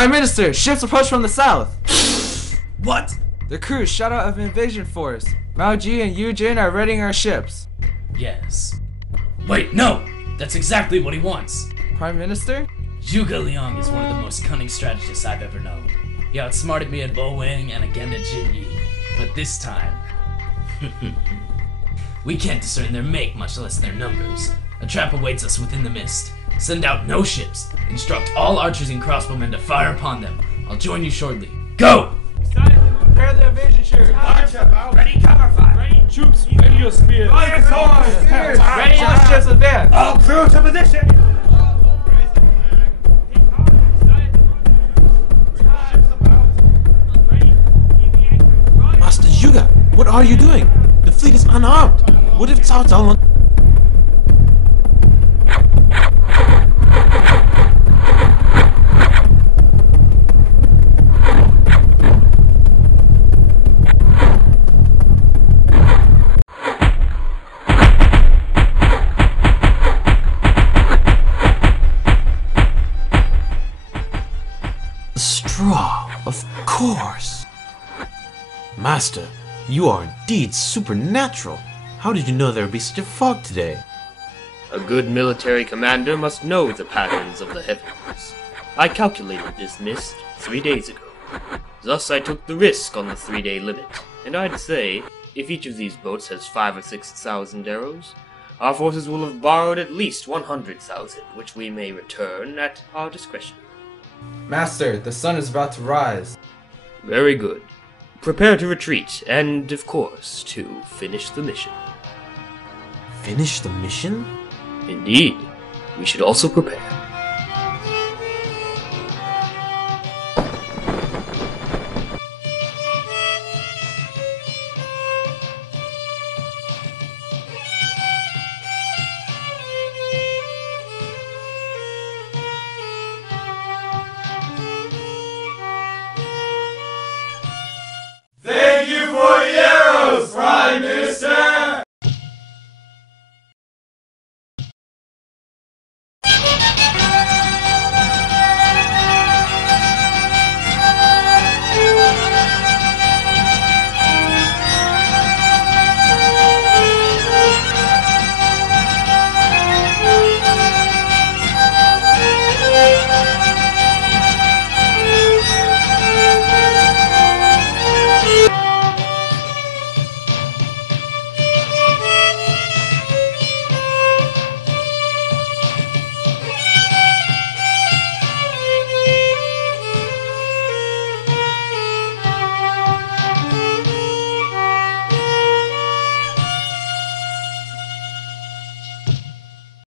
Prime Minister, ships approach from the south. What? The crew shot out of an invasion force. Mao Ji and Yu Jin are readying our ships. Yes. Wait, no! That's exactly what he wants. Prime Minister? Zhuge Liang is one of the most cunning strategists I've ever known. He outsmarted me at Bo Wang and again at Jin Yi. But this time... we can't discern their make, much less their numbers. A trap awaits us within the mist. Send out no ships. Instruct all archers and crossbowmen to fire upon them. I'll join you shortly. Go! Prepare the invasion troops. Ready, cover fire. Ready, troops, ready your spears. Fire swords. Ready, all ships advance. All crew to position. Master Zhuge, what are you doing? The fleet is unarmed. What if Cao Cao... Straw, of course. Master, you are indeed supernatural. How did you know there would be such a fog today? A good military commander must know the patterns of the heavens. I calculated this mist 3 days ago. Thus I took the risk on the 3-day limit, and I'd say, if each of these boats has 5,000 or 6,000 arrows, our forces will have borrowed at least 100,000, which we may return at our discretion. Master, the sun is about to rise. Very good. Prepare to retreat, and, of course, to finish the mission. Finish the mission? Indeed. We should also prepare. Thank you for